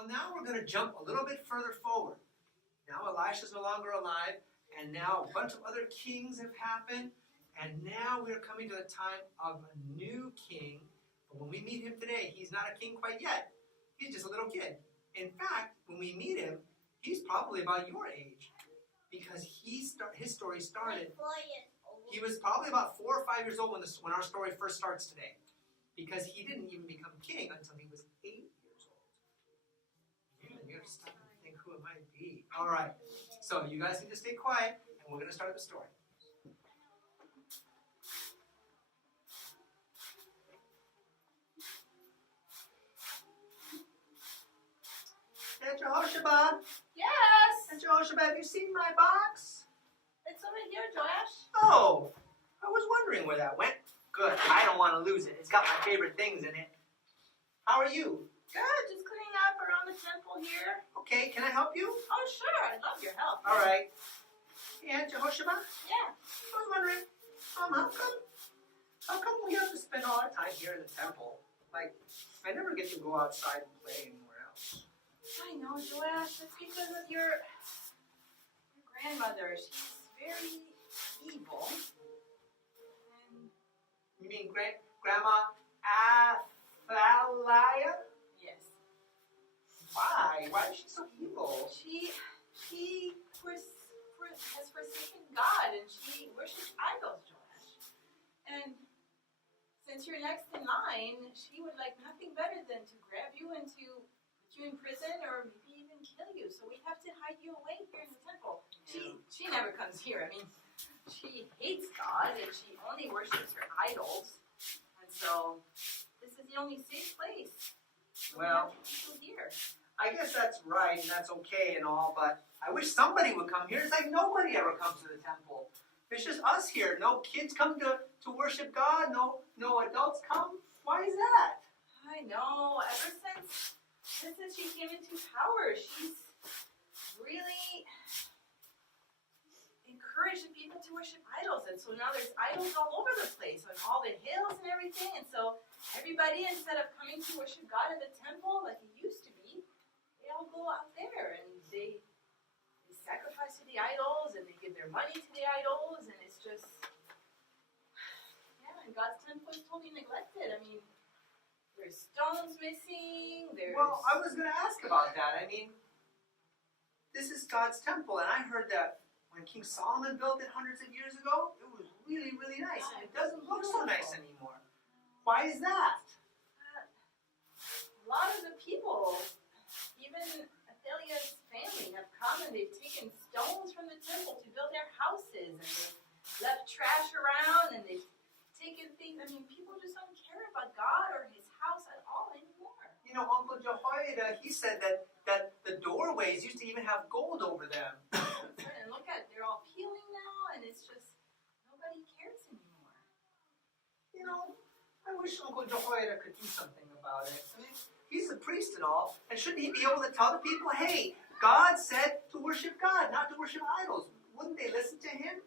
Well, now we're going to jump a little bit further forward. Now Elisha's no longer alive, and now a bunch of other kings have happened, and now we're coming to the time of a new king. But when we meet him today, he's not a king quite yet. He's just a little kid. In fact, when we meet him, he's probably about your age, because his story started. He was probably about 4 or 5 years old when our story first starts today, because he didn't even become king until he was 8 years old. Yeah, you have to stop and think who it might be. All right, so you guys need to stay quiet, and we're going to start the story. Aunt Jehoshaphat? Yes! Aunt Jehoshaphat, have you seen my box? It's over here, Joash. Oh, I was wondering where that went. Good, I don't want to lose it. It's got my favorite things in it. How are you? Good, just cleaning up around the temple here. Okay, can I help you? Oh, sure, I'd love your help. All right. Hey, Aunt Jehoshaphat? Yeah. I was wondering, how come we have to spend all our time here in the temple? Like, I never get to go outside and play anywhere else. I know, Joash. It's because of your grandmother. She's very evil. And You mean Grandma Athaliah? yes, Why? Why is she so evil? she has forsaken God and she worships idols, Joash. And since you're next in line, she would like nothing better than to grab you and to put you in prison or maybe even kill you. So we have to hide you away here in the temple. She never comes here. I mean, she hates God and she only worships her idols. And so this is the only safe place. So Well, we have people here. I guess that's right and that's okay and all, but I wish somebody would come here. It's like nobody ever comes to the temple. It's just us here. No kids come to worship God. No adults come. Why is that? I know. Ever since she came into power, she's really encouraged the people to worship idols. And so now there's idols all over the place, on all the hills and everything. And so everybody, instead of coming to worship God in the temple like it used to be, they all go out there and they sacrifice to the idols and they give their money to the idols, and it's just, yeah, and God's temple is totally neglected. I mean, there's stones missing, Well, I was going to ask about that. I mean, this is God's temple, and I heard that when King Solomon built it hundreds of years ago, it was really, really nice, and it doesn't look so nice anymore. Why is that? A lot of the people, even Athaliah's family, have come and they've taken stones from the temple to build their houses, and they've left trash around, and they've taken things. I mean, people just don't care about God or his house at all anymore. You know, Uncle Jehoiada, he said that the doorways used to even have gold over them. And look at it, they're all peeling now, and it's just, nobody cares anymore. You know, I wish Uncle Jehoiada could do something about it. I mean, he's a priest and all, and shouldn't he be able to tell the people, hey, God said to worship God, not to worship idols? Wouldn't they listen to him?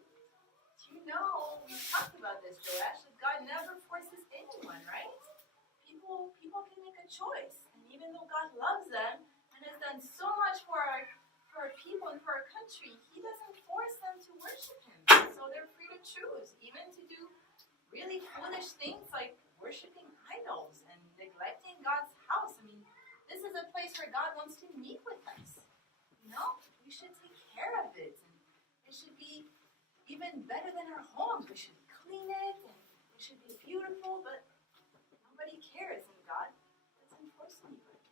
You know, we've talked about this, Joash, that God never forces anyone, right? People can make a choice, and even though God loves them and has done so much for our people and for our country, he doesn't force them to worship him. So they're free to choose, even to do really foolish things like worshiping idols and neglecting God's house. I mean, this is a place where God wants to meet with us. You know, we should take care of it, and it should be even better than our homes. We should clean it, and it should be beautiful, but nobody cares, and God doesn't force anybody.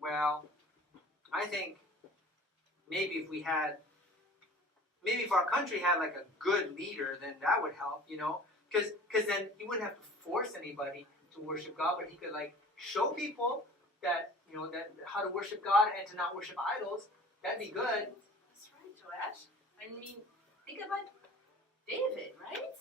Well, I think maybe if our country had like a good leader, then that would help, you know, because then he wouldn't have to force anybody to worship God, but he could like show people that, you know, that how to worship God and to not worship idols. That'd be good. That's right, Joash. I mean, think about David, right?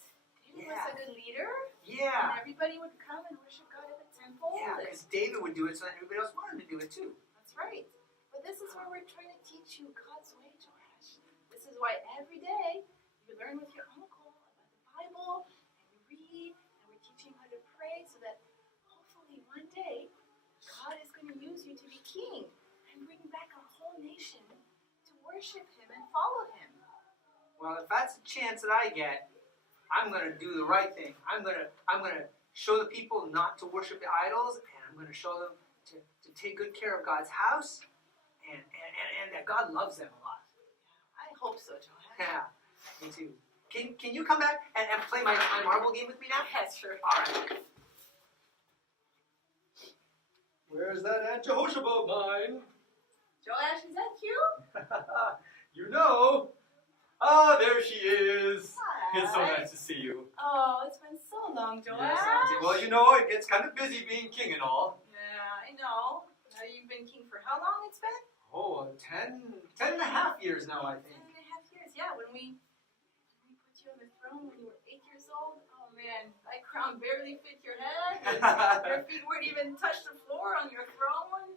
David was a good leader. Yeah. And everybody would come and worship God at the temple. Yeah, because David would do it, so that everybody else wanted to do it too. That's right. But this is where we're trying to teach you God's way, Joash. This is why every day you learn with your uncle about the Bible, and you read, and we're teaching you how to pray so that hopefully one day God is going to use you to be king. worship him and follow him. Well, if that's a chance that I get, I'm going to do the right thing. I'm going to show the people not to worship the idols, and I'm going to show them to take good care of God's house, and that God loves them a lot. I hope so, Joash. Yeah, me too. Can you come back and play my marble game with me now? Yes, sure. All right. Where's that Aunt Jehoshaphat of mine? Joash, is that you? You know. Ah, there she is. Hi. It's so nice to see you. Oh, it's been so long, Joash. Yes, Auntie. Well, you know, it gets kind of busy being king and all. Yeah, I know. You've been king for how long it's been? Oh, 10 and a half years now, I think. 10.5 years, yeah. When we put you on the throne when you were 8 years old, oh man, that crown barely fit your head. Your feet wouldn't even touch the floor on your throne.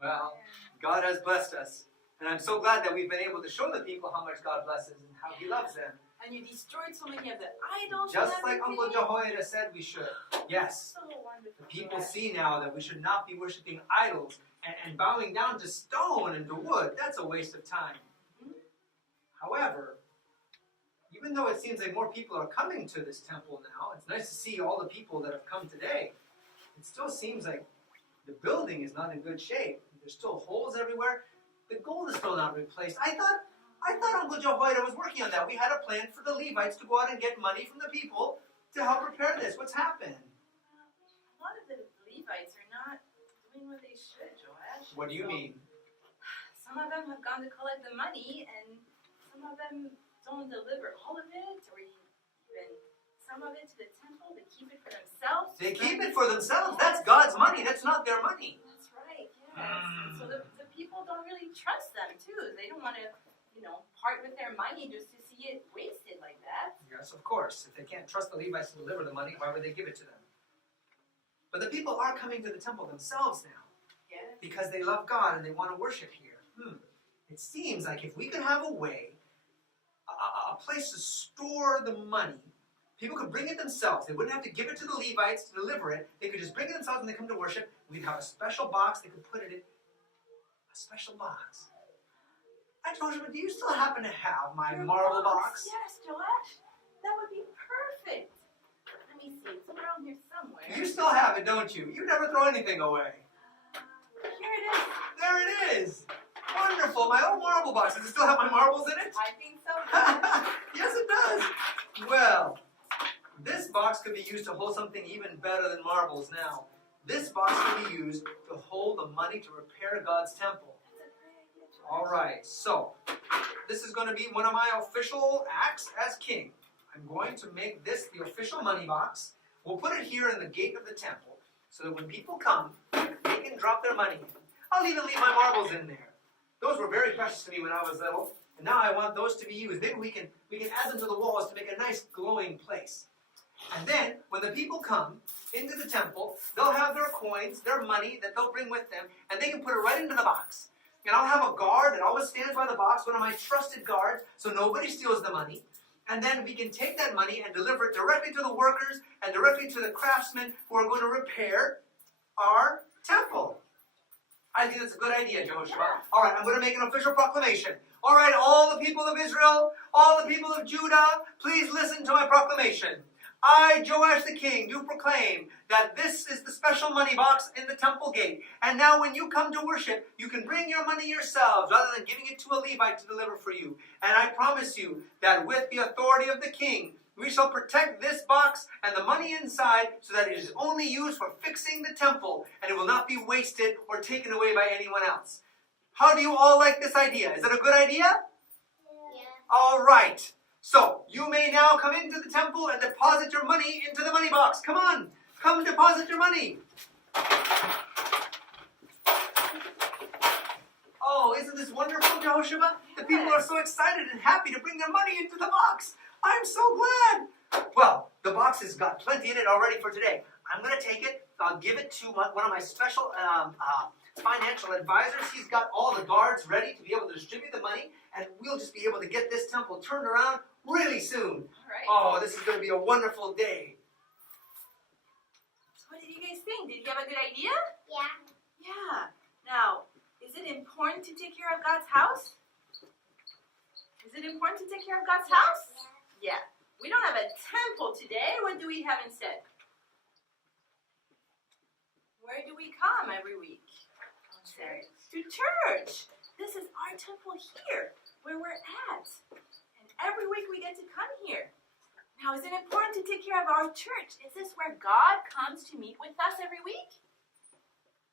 Well, God has blessed us. And I'm so glad that we've been able to show the people how much God blesses and how He loves them. And you destroyed so many of the idols. Just and like Uncle everything. Jehoiada said we should. Yes. So wonderful. The people Joash. see now that we should not be worshiping idols and bowing down to stone and to wood. That's a waste of time. However, even though it seems like more people are coming to this temple now, it's nice to see all the people that have come today. It still seems like the building is not in good shape. There's still holes everywhere. The gold is still not replaced. I thought Uncle Jehoiada was working on that. We had a plan for the Levites to go out and get money from the people to help repair this. What's happened? A lot of the Levites are not doing what they should, Joash. What do you mean? Some of them have gone to collect the money, and some of them don't deliver all of it, or even some of it to the temple. They keep it for themselves. They keep it for themselves. That's God's money. That's not their money. That's right, yes. And so the people don't really trust them, too. They don't want to, part with their money just to see it wasted like that. Yes, of course. If they can't trust the Levites to deliver the money, why would they give it to them? But the people are coming to the temple themselves now Yes. because they love God and they want to worship here. It seems like if we could have a way, a place to store the money, people could bring it themselves. They wouldn't have to give it to the Levites to deliver it. They could just bring it themselves when they come to worship. We'd have a special box. They could put it in a special box. Joshua, do you still happen to have my Your marble box? Yes, Joash. That would be perfect. Let me see. It's around here somewhere. You still have it, don't you? You never throw anything away. Here it is. There it is. Wonderful. My old marble box. Does it still have my marbles in it? I think so. Joash. Yes, it does. Well, this box could be used to hold something even better than marbles now. This box can be used to hold the money to repair God's temple. That's a great idea, Joash. All right, so this is going to be one of my official acts as king. I'm going to make this the official money box. We'll put it here in the gate of the temple so that when people come, they can drop their money in. I'll even leave my marbles in there. Those were very precious to me when I was little, and now I want those to be used. Maybe we can add them to the walls to make a nice glowing place. And then, when the people come into the temple, they'll have their coins, their money that they'll bring with them, and they can put it right into the box. And I'll have a guard that always stands by the box, one of my trusted guards, so nobody steals the money. And then we can take that money and deliver it directly to the workers and directly to the craftsmen who are going to repair our temple. I think that's a good idea, Joshua. Yeah. All right, I'm going to make an official proclamation. All right, all the people of Israel, all the people of Judah, please listen to my proclamation. I, Joash the king, do proclaim that this is the special money box in the temple gate. And now when you come to worship, you can bring your money yourselves rather than giving it to a Levite to deliver for you. And I promise you that with the authority of the king, we shall protect this box and the money inside so that it is only used for fixing the temple and it will not be wasted or taken away by anyone else. How do you all like this idea? Is it a good idea? Yeah. All right. So, you may now come into the temple and deposit your money into the money box. Come on. Come deposit your money. Oh, isn't this wonderful, Jehoshua? The people are so excited and happy to bring their money into the box. I'm so glad. Well, the box has got plenty in it already for today. I'm going to take it. I'll give it to one of my special financial advisors. He's got all the guards ready to be able to distribute the money, and we'll just be able to get this temple turned around really soon. All right. Oh, this is going to be a wonderful day. So what did you guys think? Did you have a good idea? Yeah. Yeah. Now, is it important to take care of God's house? Is it important to take care of God's house? Yeah. We don't have a temple today. What do we have instead? Where do we come every week? To church. This is our temple here, where we're at. And every week we get to come here. Now, is it important to take care of our church? Is this where God comes to meet with us every week?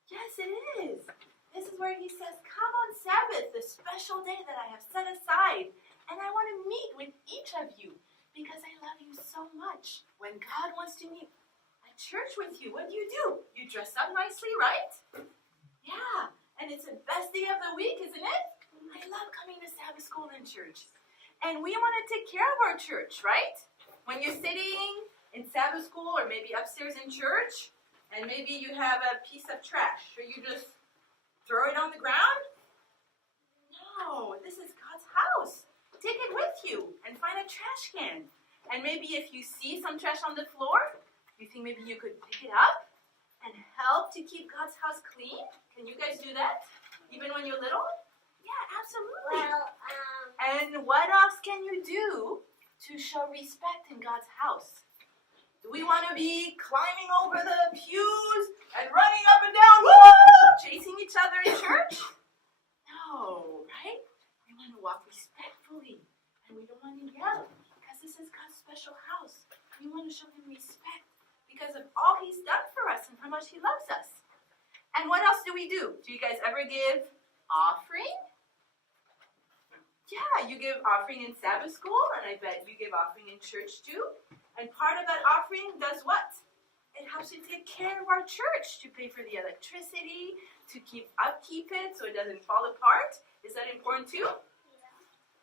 Yes, it is. This is where he says, come on Sabbath, the special day that I have set aside. And I want to meet with each of you because I love you so much. When God wants to meet at church with you, what do? You dress up nicely, right? Yeah. And it's the best day of the week, isn't it? I love coming to Sabbath school and church. And we want to take care of our church, right? When you're sitting in Sabbath school or maybe upstairs in church, and maybe you have a piece of trash, or you just throw it on the ground? No, this is God's house. Take it with you and find a trash can. And maybe if you see some trash on the floor, you think maybe you could pick it up and help to keep God's house clean? Can you guys do that? Even when you're little? Yeah, absolutely. And what else can you do to show respect in God's house? Do we want to be climbing over the pews and running up and down, woo, chasing each other in church? No, right? We want to walk respectfully, and we don't want to yell, because this is God's special house. We want to show him respect because of all he's done for us and how much he loves us. And what else do we do? Do you guys ever give offering? Yeah, you give offering in Sabbath school, and I bet you give offering in church too. And part of that offering does what? It helps to take care of our church, to pay for the electricity, to upkeep it so it doesn't fall apart. Is that important too?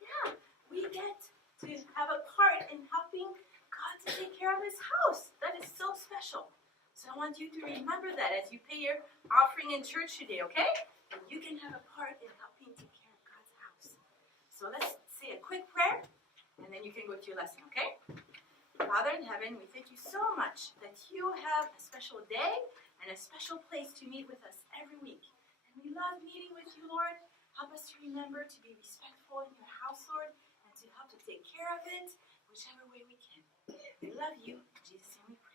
Yeah, we get to have a part in helping God to take care of his house. That is so special. So I want you to remember that as you pay your offering in church today, okay? And you can have a part in helping take care of God's house. So let's say a quick prayer, and then you can go to your lesson, okay? Father in heaven, we thank you so much that you have a special day and a special place to meet with us every week. And we love meeting with you, Lord. Help us to remember to be respectful in your house, Lord, and to help to take care of it whichever way we can. We love you. In Jesus' name we pray.